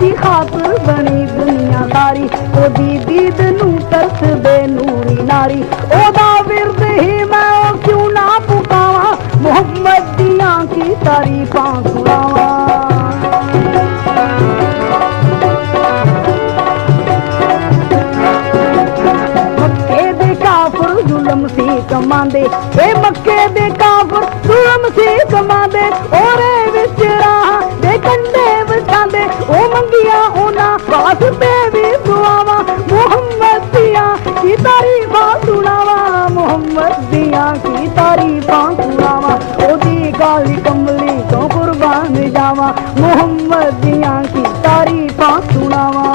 दी खातर बनी दुनिया सारी ओदी दीद नू तरस दे नूरी नारी ओदा विरद ही मैं क्यों ना पुकावा मोहम्मद दियां की तारीफां सुनावा कमांदे ए मक्के दे काफर जुल्म से कमांदे ओरे विच राह दे कंडे वछांदे ओ मंगिया ओना वास्ते भी दुआवा मोहम्मद दियां की तारीफां सुनावा मोहम्मद दियां की तारीफां सुनावा ओदी काली कमली तो कुर्बान जावा मोहम्मद दियां की तारीफां सुनावा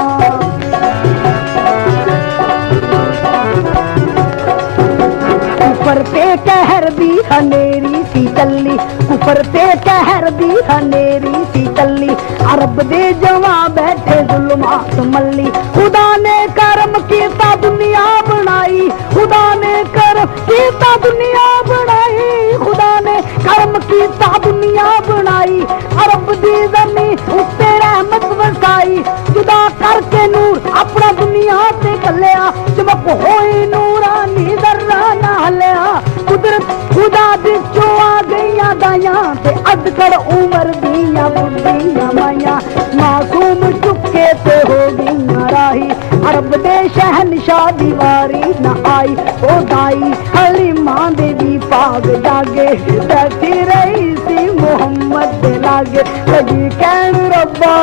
कुफर पे कहर दी हनेरी सी चली कुफर पे कहर दी हनेरी सी चली अरब दे जवा बैठे जुल्मात मल्ली खुदा ने करम कीता दुनिया बनाई खुदा ने करम कीता दुनिया बनाई खुदा ने करम कीता दुनिया बनाई अरब दी ज़मीन उत्ते रहमत वसाई जुदा करके नूर अपना दुनिया ते कलिया चमक होई नूरानी दर्रा ना हलिया कुदरत खुदा विचों आ गईयां दायां ते अदकड़ उमर दियां बुढ़ियां मायां मासूम चुके ते हो गईयां राही अरब दे शहनशाह दी वारी ना आई ओ दाई हलीमा दे दी पाग जागे बैठी रही सी मोहम्मद दे लागे लगी कहन रब्बा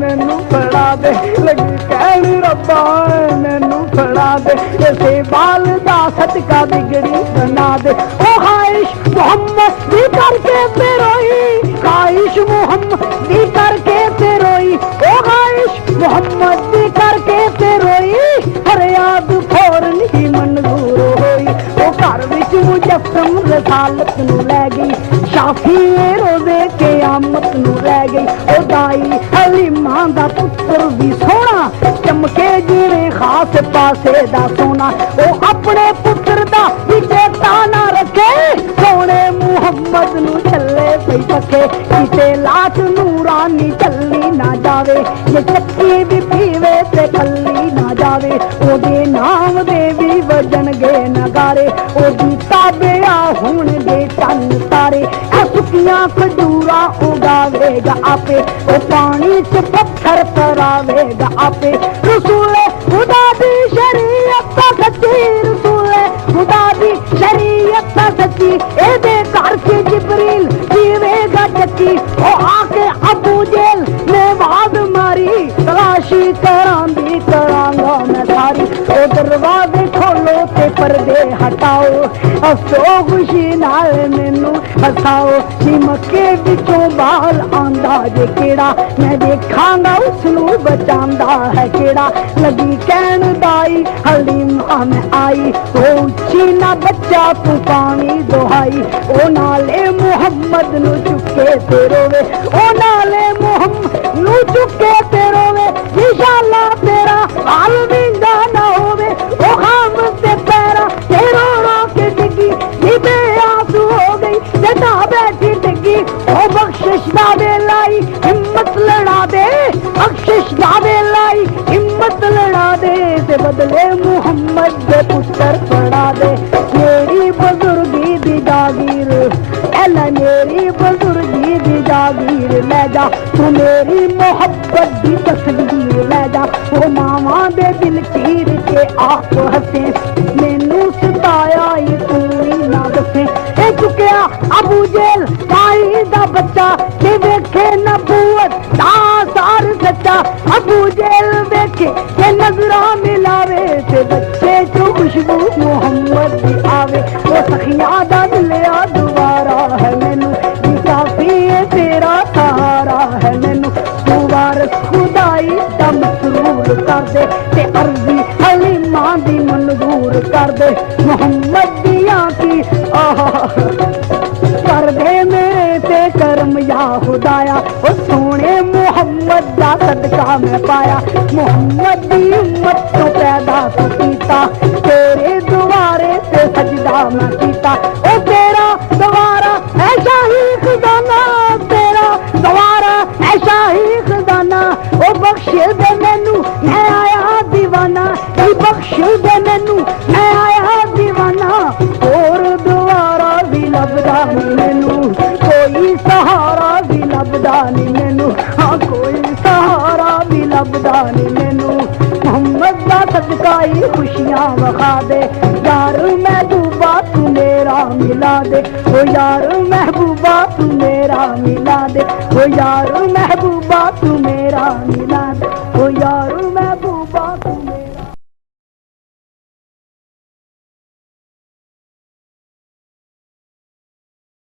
मैनू फड़ा दे लगी कहन रब्बा मैनू फड़ा दे इसे बाल दा सदका बिगड़ी बना दे ओ खाइश मोहम्मद दी करके ते रोई खाइश मोहम्मद दी करके ते रोई ओ खाइश मोहम्मद दी करके ते रोई फरियाद फौरन ही मंजूर होई ओ घर विच मुजफ्फम रसालत नू लै गई शाफी रोजे क़यामत नू लै गई ओ दाई हलीमा दा पुत्र भी सोना चमके जिने खास पासे दा सोना ओ अपने पुत्र दा भी चेता ना रखे सोने मुहम्मद नू चले पई पखे किते लाश नूरानी चली ना जावे ये चक्की भी पीवे ते खली ना जावे ओदे नाम दे भी वजन गे नगारे ओदी ताबिया हुण दे चन तारे सुखियां खजूरा उगावेगा आपे ओ पानी च पत्थर तरावेगा आपे रसूले खुदा दी शरीयत सच्ची रसूले खुदा दी शरीयत सच्ची एदे घर के जिब्रील जीवेगा चक्की ओ आके अबू जेल ने वाद मारी तलाशी करांदी करांगा मैं सारी ओ दरवाजे खोलो ते पर्दे हटाओ हसो खुशी नाल मैनू हसाओ चिमके विचों बाल आंदा जे केड़ा मैं देखांगा उसनू बचांदा है केड़ा लगी कहन दाई हलीमा मैं आई ओ उच्ची ना बच्चा तू पानी दोहाई ओ नाले मुहम्मद नू चुके ते रोवे ओ नाले मुहम्मद नू चुके ते रोवे इंशाअल्लाह तेरा हाल विंगा ना होवे ओ खाम ते पैरा ते रोड़ा के डिगी जिबे आंसू हो गई जदा बैठी डिगी ओ बख्शिश दा वेलाई हिम्मत लड़ा दे बख्शिश दा वेलाई हिम्मत लड़ा दे ते बदले मुहम्मद दे पुत्र पड़ा दे मेरी बुजुर्गी दी जागीर एला मेरी बुजुर्गी दी जागीर ले जा तू मेरी मोहब्बत दी तस्वीर ले जा ओ मावा दे दिल चीर के आप हसे मैनू सताया ही तू ही ना दसे ए चुकिया अबू जेल भाई दा बच्चा ते वेखे नबूवत दा सार सच्चा अबू जेल वेखे ते नजरा मिलावे ते बच्चे चो खुशबू मोहम्मद दी आवे ओ सखिया दा दिलिया दुबारा है मैनू काफी है तेरा सहारा है मैनू तू वारस खुदाई दा मसरूर कर दे ते अर्जी हलीमा दी मंजूर कर दे मोहम्मद दिया की कर दे मेरे ते करम या खुदाया ओ सोने मोहम्मद दा सदका मैं पाया मोहम्मद दी उम्मत तो पैदा तो कीता तेरे दुआरे ते सजदा मैं कीता ओ तेरा दुआरा ऐसा ही खजाना तेरा दुआरा ऐसा ही खजाना ओ बख्श दे मैनू मैं आया दीवाना, बख्श दे मैनू मैं आया दीवाना। और दोबारा भी लभदा नहीं मैनू, कोई सहारा भी लभदा नहीं मैनू, हाँ कोई सहारा भी लभदा नहीं मैनू। मोहम्मद दा सदका ही खुशियां वखा दे, यार महबूबा तू मेरा मिला दे, ओ यार महबूबा तू मेरा मिला दे, ओ यार महबूबा तू